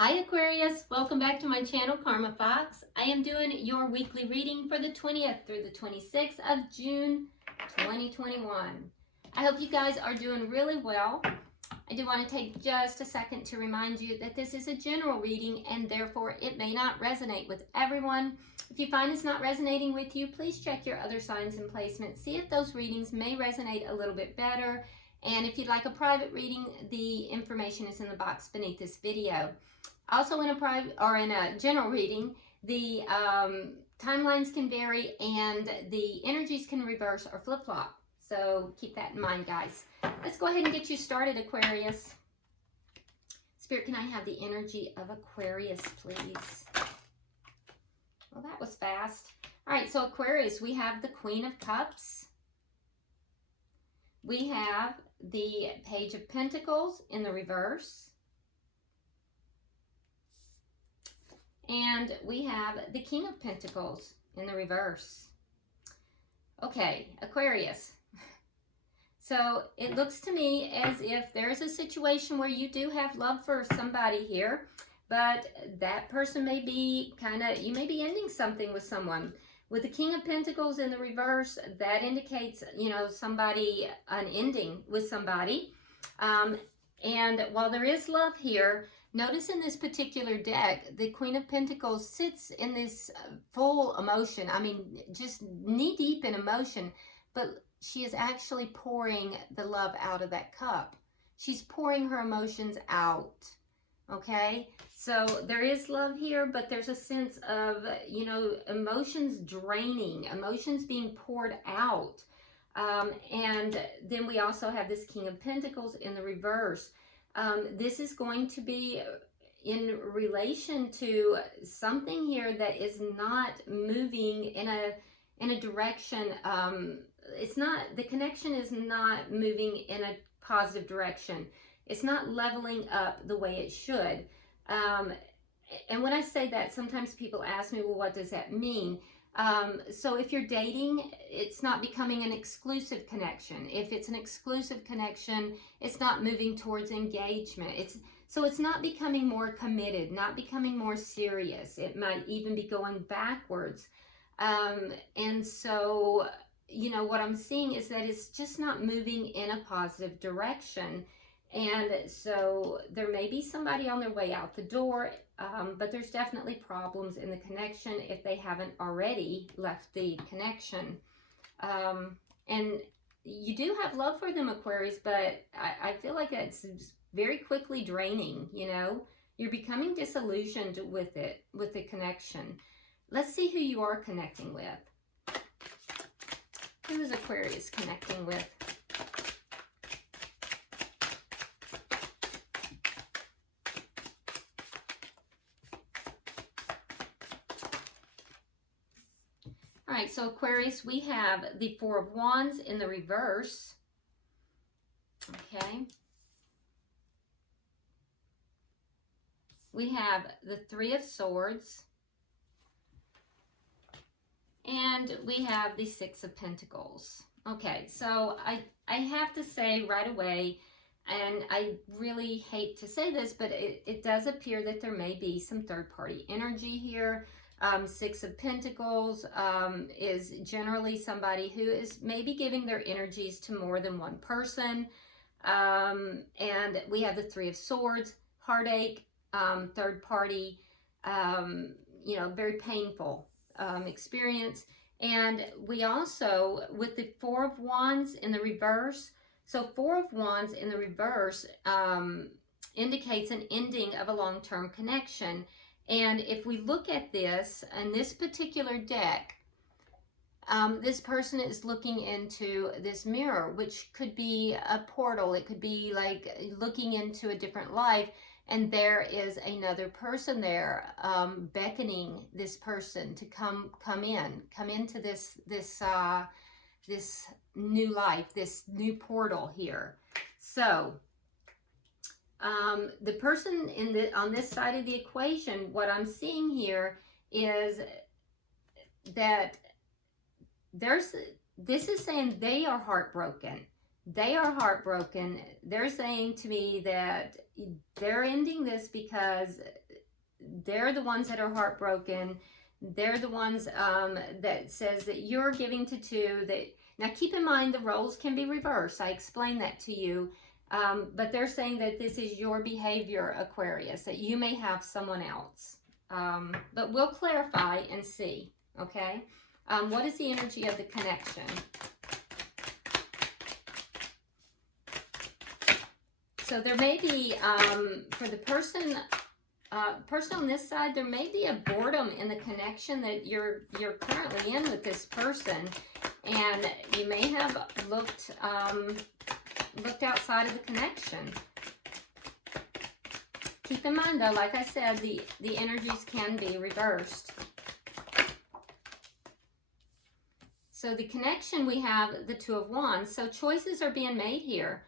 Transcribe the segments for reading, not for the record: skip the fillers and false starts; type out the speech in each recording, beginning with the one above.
Hi Aquarius, welcome back to my channel, Karma Fox. I am doing your weekly reading for the 20th through the 26th of June 2021. I hope you guys are doing really well. I do want to take just a second to remind you that this is a general reading and therefore it may not resonate with everyone. If you find it's not resonating with you, please check your other signs and placements. See if those readings may resonate a little bit better. And if you'd like a private reading, the information is in the box beneath this video. Also in a private or in a general reading, the timelines can vary and the energies can reverse or flip-flop. So keep that in mind, guys. Let's go ahead and get you started, Aquarius. Spirit, can I have the energy of Aquarius, please? Well, that was fast. All right, so Aquarius, we have the Queen of Cups. We have the Page of Pentacles in the reverse. And we have the King of Pentacles in the reverse. Okay, Aquarius. So it looks to me as if there's a situation where you do have love for somebody here, but that person may be you may be ending something with someone. With the King of Pentacles in the reverse, that indicates, an ending with somebody. And while there is love here, notice in this particular deck, the Queen of Pentacles sits in this full emotion. I mean, just knee-deep in emotion, but she is actually pouring the love out of that cup. She's pouring her emotions out, okay? So there is love here, but there's a sense of, emotions draining, emotions being poured out. And then we also have this King of Pentacles in the reverse. This is going to be in relation to something here that is not moving in a direction. The connection is not moving in a positive direction. It's not leveling up the way it should. And when I say that, sometimes people ask me, well, what does that mean? So if you're dating, it's not becoming an exclusive connection. If it's an exclusive connection, it's not moving towards engagement. So it's not becoming more committed, not becoming more serious. It might even be going backwards. And so, what I'm seeing is that it's just not moving in a positive direction. And so there may be somebody on their way out the door, but there's definitely problems in the connection if they haven't already left the connection. And you do have love for them, Aquarius, but I feel like it's very quickly draining, You're becoming disillusioned with the connection. Let's see who you are connecting with. Who is Aquarius connecting with? All right, so Aquarius, we have the Four of Wands in the reverse. Okay. We have the Three of Swords. And we have the Six of Pentacles. Okay, so I have to say right away, and I really hate to say this, but it does appear that there may be some third-party energy here. Six of Pentacles is generally somebody who is maybe giving their energies to more than one person. And we have the Three of Swords, heartache, third party, very painful experience. And we also, with the Four of Wands in the reverse, so Four of Wands in the reverse indicates an ending of a long-term connection. And if we look at this, in this particular deck, this person is looking into this mirror, which could be a portal. It could be like looking into a different life. And there is another person there beckoning this person to come into this new life, this new portal here. So the person on this side of the equation, what I'm seeing here is that this is saying they are heartbroken. They are heartbroken. They're saying to me that they're ending this because they're the ones that are heartbroken. They're the ones that says that you're giving to two. Now keep in mind the roles can be reversed. I explained that to you. But they're saying that this is your behavior, Aquarius, that you may have someone else. But we'll clarify and see, okay? What is the energy of the connection? So there may be, for the person on this side, there may be a boredom in the connection that you're currently in with this person. And you may have looked outside of the connection. Keep in mind though, like I said, the energies can be reversed. So the connection, we have the Two of Wands. So choices are being made here.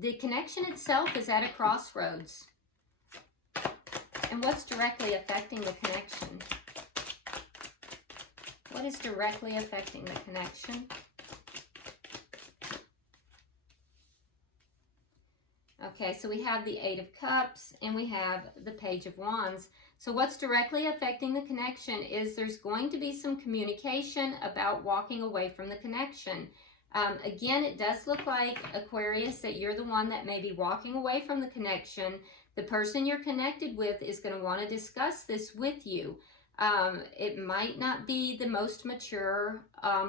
The connection itself is at a crossroads. And what's directly affecting the connection? What is directly affecting the connection? Okay, so we have the Eight of Cups and we have the Page of Wands. So what's directly affecting the connection is there's going to be some communication about walking away from the connection. Again, it does look like, Aquarius, that you're the one that may be walking away from the connection. The person you're connected with is going to want to discuss this with you. It might not be the most mature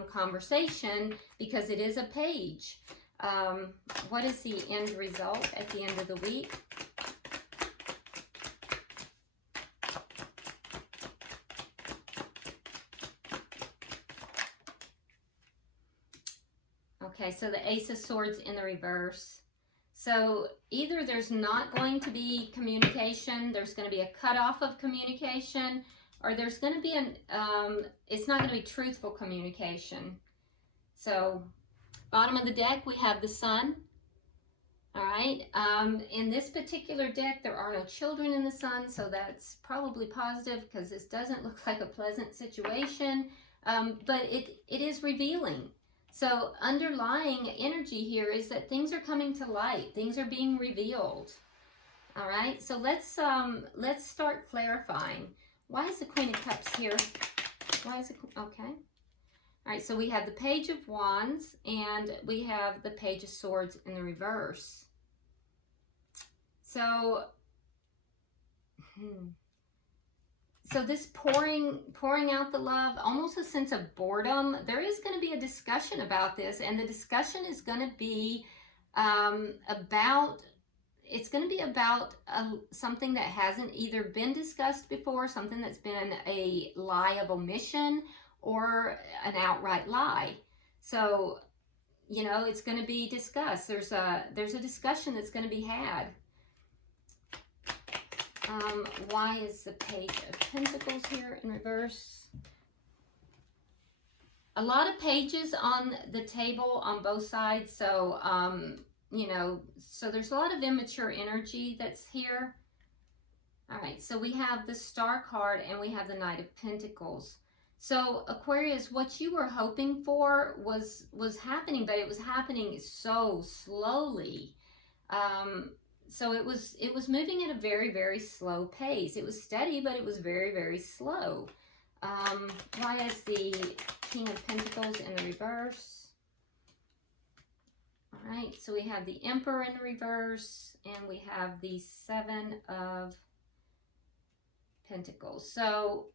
conversation because it is a page. What is the end result at the end of the week? Okay, so the Ace of Swords in the reverse. So either there's not going to be communication, there's going to be a cutoff of communication, or there's going to be it's not going to be truthful communication. So bottom of the deck, we have the Sun. All right. In this particular deck, there are no children in the Sun, so that's probably positive because this doesn't look like a pleasant situation, but it is revealing. So underlying energy here is that things are coming to light. Things are being revealed. All right. So let's start clarifying. Why is the Queen of Cups here? Why is it okay? All right. So we have the Page of Wands and we have the Page of Swords in the reverse. So So this pouring out the love, almost a sense of boredom. There is going to be a discussion about this, and the discussion is going to be about something that hasn't either been discussed before, something that's been a lie of omission, or an outright lie. So, you know, it's going to be discussed. There's a discussion that's going to be had. Why is the Page of Pentacles here in reverse? A lot of pages on the table on both sides. So, you know, so there's a lot of immature energy that's here. All right, so we have the Star card and we have the Knight of Pentacles. So Aquarius, what you were hoping for was happening, but it was happening so slowly. So it was moving at a very, very slow pace. It was steady, but it was very, very slow. Why is the King of Pentacles in the reverse? All right, so we have the Emperor in the reverse, and we have the Seven of Pentacles. So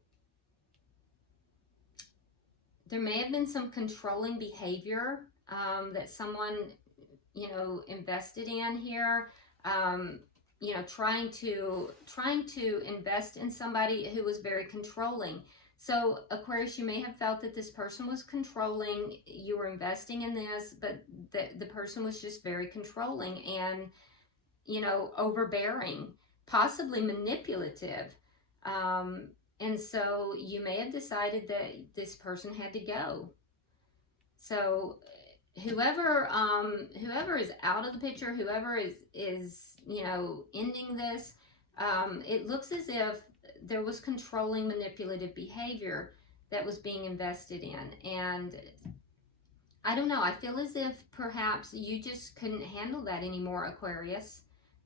there may have been some controlling behavior that someone, you know, invested in here. You know, trying to invest in somebody who was very controlling. So Aquarius, you may have felt that this person was controlling. You were investing in this, but the person was just very controlling and, you know, overbearing, possibly manipulative. And so you may have decided that this person had to go. So whoever is out of the picture, whoever is you know, ending this, it looks as if there was controlling, manipulative behavior that was being invested in. And I don't know, I feel as if perhaps you just couldn't handle that anymore, Aquarius.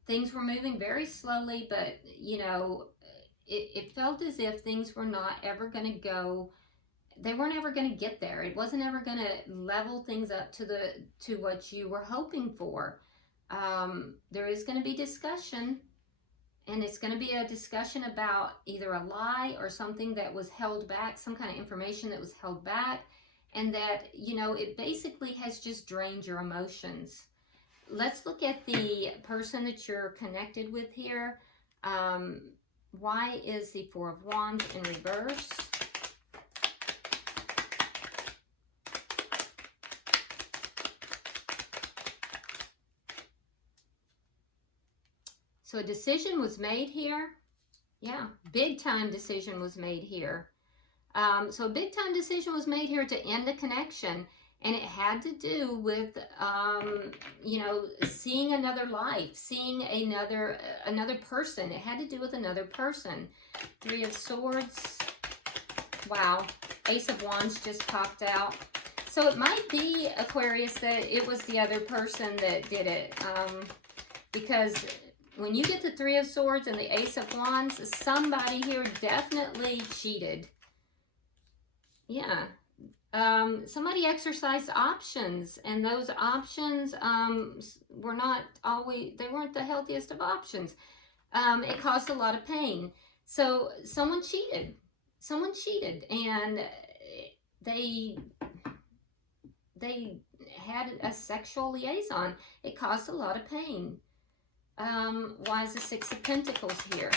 Things were moving very slowly, but, you know, it felt as if things were not ever going to go, they weren't ever going to get there. It wasn't ever going to level things up to what you were hoping for. There is going to be discussion, and it's going to be a discussion about either a lie or something that was held back, some kind of information that was held back, and that, you know, it basically has just drained your emotions. Let's look at the person that you're connected with here. Why is the Four of Wands in reverse? So a decision was made here. Yeah, big time decision was made here. So a big time decision was made here to end a connection. And it had to do with, you know, seeing another life, seeing another person. It had to do with another person. Three of Swords. Wow. Ace of Wands just popped out. So it might be, Aquarius, that it was the other person that did it. Because when you get the Three of Swords and the Ace of Wands, somebody here definitely cheated. Yeah. Somebody exercised options, and those options were not always, they weren't the healthiest of options. It caused a lot of pain. So someone cheated. Someone cheated, and they had a sexual liaison. It caused a lot of pain. Why is the Six of Pentacles here?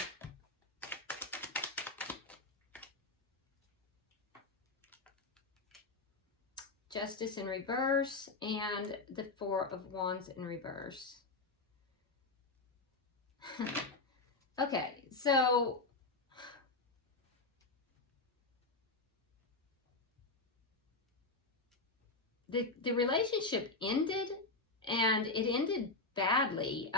Justice in reverse, and the Four of Wands in reverse. Okay, so the relationship ended, and it ended badly.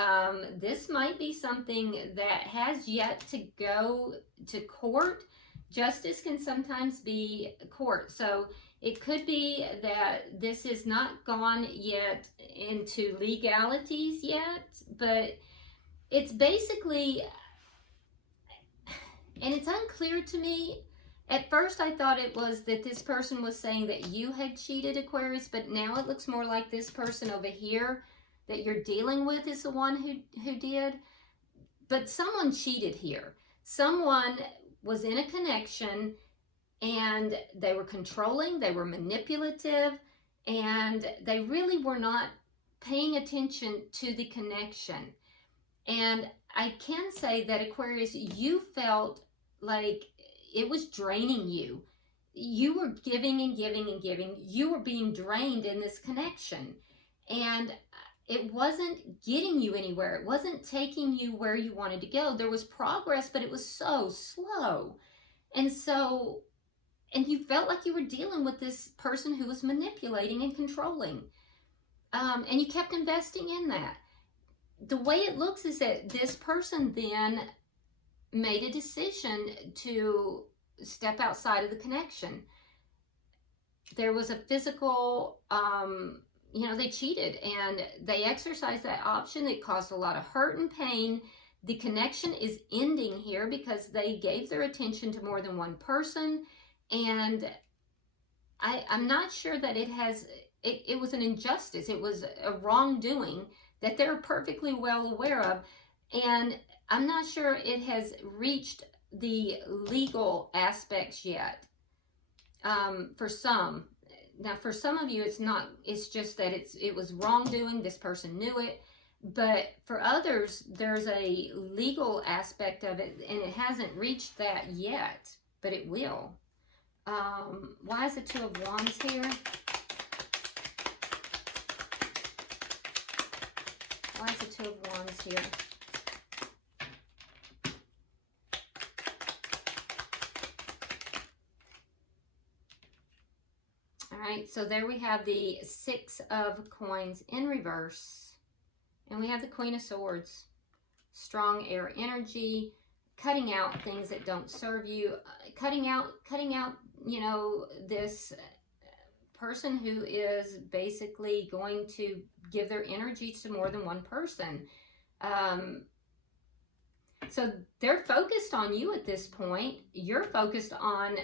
This might be something that has yet to go to court. Justice can sometimes be court, so it could be that this is not gone yet into legalities yet, but it's basically, and it's unclear to me. At first I thought it was that this person was saying that you had cheated, Aquarius, but now it looks more like this person over here that you're dealing with is the one who did. But someone cheated here. Someone was in a connection, and they were controlling, they were manipulative, and they really were not paying attention to the connection. And I can say that, Aquarius, you felt like it was draining you. You were giving and giving and giving. You were being drained in this connection. And it wasn't getting you anywhere. It wasn't taking you where you wanted to go. There was progress, but it was so slow. And you felt like you were dealing with this person who was manipulating and controlling. And you kept investing in that. The way it looks is that this person then made a decision to step outside of the connection. There was a physical, you know, they cheated, and they exercised that option. It caused a lot of hurt and pain. The connection is ending here because they gave their attention to more than one person. And I'm not sure that it was an injustice. It was a wrongdoing that they're perfectly well aware of. And I'm not sure it has reached the legal aspects yet. For some. Now, for some of you, it's not. It's just that it was wrongdoing. This person knew it. But for others, there's a legal aspect of it, and it hasn't reached that yet, but it will. Why is the Two of Wands here? Why is the Two of Wands here? All right, so there we have the Six of Coins in reverse. And we have the Queen of Swords. Strong air energy, cutting out things that don't serve you, cutting out, you know, this person who is basically going to give their energy to more than one person. So they're focused on you at this point. You're focused on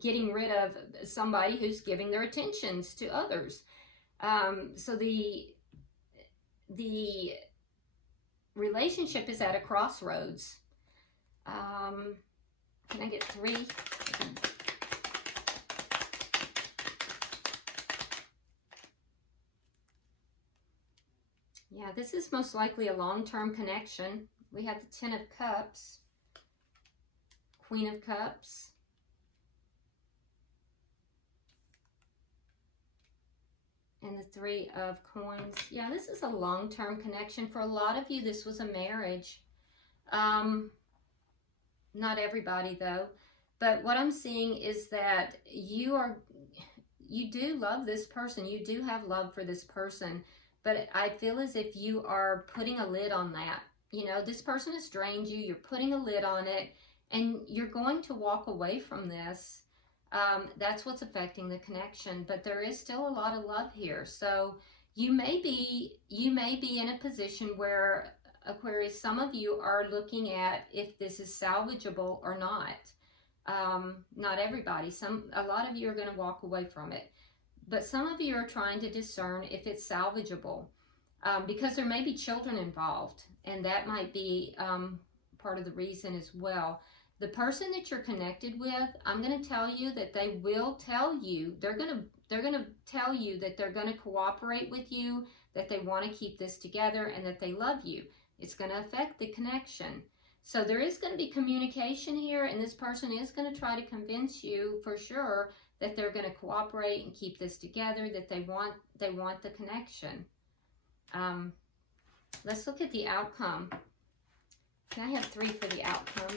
getting rid of somebody who's giving their attentions to others. So the relationship is at a crossroads. Can I get 3? Yeah, this is most likely a long-term connection. We have the 10 of Cups, Queen of Cups, and the 3 of Coins. Yeah, this is a long-term connection. For a lot of you, this was a marriage. Not everybody, though. But what I'm seeing is that you do love this person. You do have love for this person. But I feel as if you are putting a lid on that. You know, this person has drained you. You're putting a lid on it. And you're going to walk away from this. That's what's affecting the connection. But there is still a lot of love here. So you may be in a position where, Aquarius, some of you are looking at if this is salvageable or not. Not everybody. A lot of you are going to walk away from it. But some of you are trying to discern if it's salvageable, because there may be children involved, and that might be part of the reason as well. The person that you're connected with, I'm going to tell you that they will tell you, they're going to tell you that they're going to cooperate with you, that they want to keep this together, and that they love you. It's going to affect the connection. So there is going to be communication here, and this person is going to try to convince you for sure that they're going to cooperate and keep this together, that they want the connection. Let's look at the outcome. Can I have 3 for the outcome?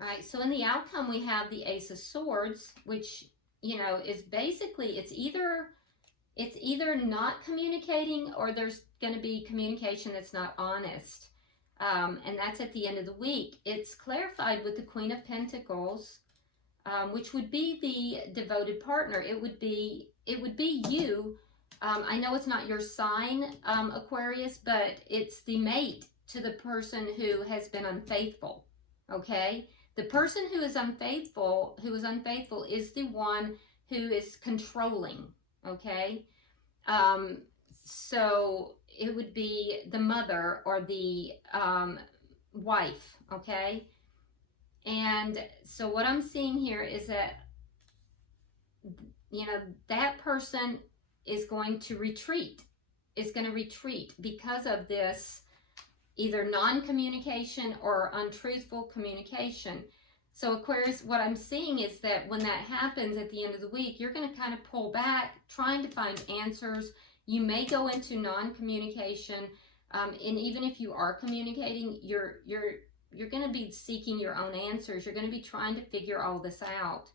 All right, so in the outcome we have the Ace of Swords, which, you know, is basically, it's either not communicating, or there's going to be communication that's not honest. And that's at the end of the week. It's clarified with the Queen of Pentacles, which would be the devoted partner. It would be you. I know it's not your sign, Aquarius, but it's the mate to the person who has been unfaithful. Okay? The person who is unfaithful is the one who is controlling. Okay? So it would be the mother or the wife, okay? And so what I'm seeing here is that, you know, that person is going to retreat, because of this either non-communication or untruthful communication. So Aquarius, what I'm seeing is that when that happens at the end of the week, you're going to kind of pull back, trying to find answers. You may go into non-communication, and even if you are communicating, you're going to be seeking your own answers. You're going to be trying to figure all this out.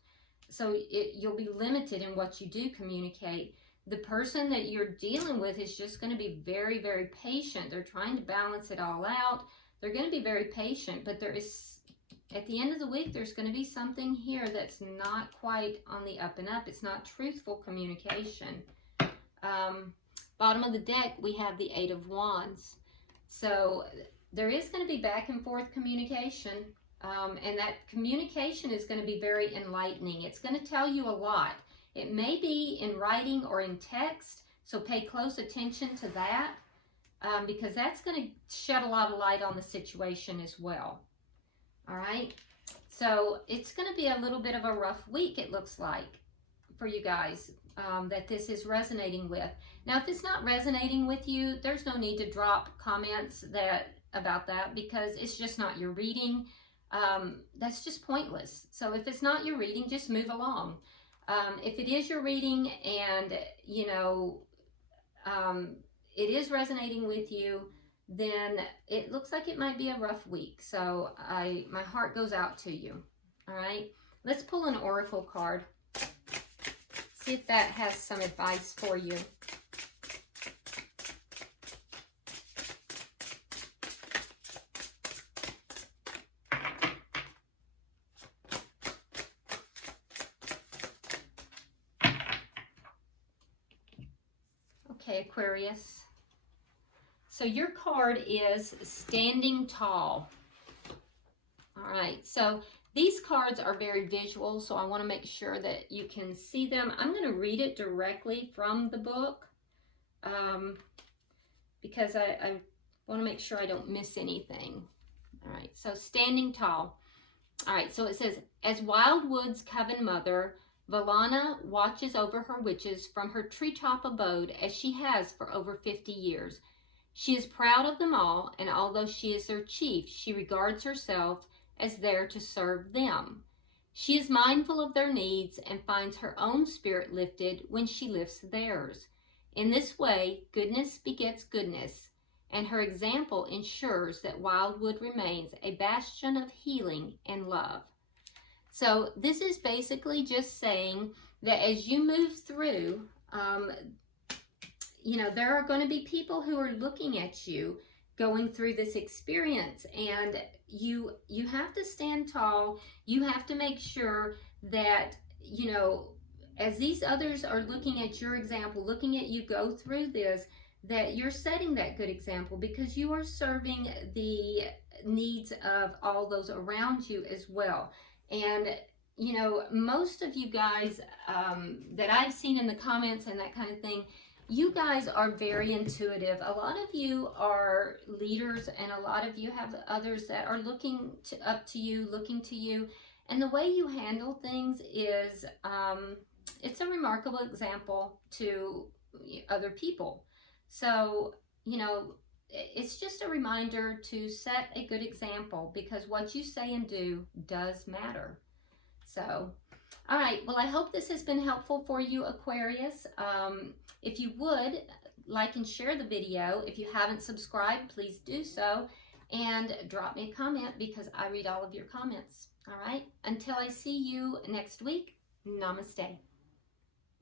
So you'll be limited in what you do communicate. The person that you're dealing with is just going to be very, very patient. They're trying to balance it all out. They're going to be very patient, but there is, at the end of the week, there's going to be something here that's not quite on the up and up. It's not truthful communication. Bottom of the deck, we have the 8 of Wands. So there is going to be back and forth communication, and that communication is going to be very enlightening. It's going to tell you a lot. It may be in writing or in text, so pay close attention to that, because that's going to shed a lot of light on the situation as well. All right, so it's going to be a little bit of a rough week, it looks like, for you guys. That this is resonating with. Now, if it's not resonating with you, there's no need to drop comments about that, because it's just not your reading. That's just pointless. So if it's not your reading, just move along. If it is your reading and, you know, it is resonating with you, then it looks like it might be a rough week. So my heart goes out to you. All right, let's pull an oracle card. See if that has some advice for you. Okay, Aquarius. So your card is Standing Tall. All right, so these cards are very visual, so I want to make sure that you can see them. I'm going to read it directly from the book because I want to make sure I don't miss anything. All right, so Standing Tall. All right, so it says, as wild woods coven mother, Valana watches over her witches from her treetop abode as she has for over 50 years. She is proud of them all, and although she is their chief, she regards herself as there to serve them. She is mindful of their needs and finds her own spirit lifted when she lifts theirs. In this way, goodness begets goodness, and her example ensures that Wildwood remains a bastion of healing and love. So this is basically just saying that as you move through, you know, there are going to be people who are looking at you going through this experience, and you have to stand tall. You have to make sure that, you know, as these others are looking at your example, looking at you go through this, that you're setting that good example, because you are serving the needs of all those around you as well. And you know, most of you guys that I've seen in the comments and that kind of thing, you guys are very intuitive. A lot of you are leaders, and a lot of you have others that are looking up to you, looking to you. And the way you handle things is, it's a remarkable example to other people. So, you know, it's just a reminder to set a good example, because what you say and do does matter. So, all right, well, I hope this has been helpful for you, Aquarius. If you would like and share the video, if you haven't subscribed, please do so, and drop me a comment, because I read all of your comments. All right, until I see you next week, namaste.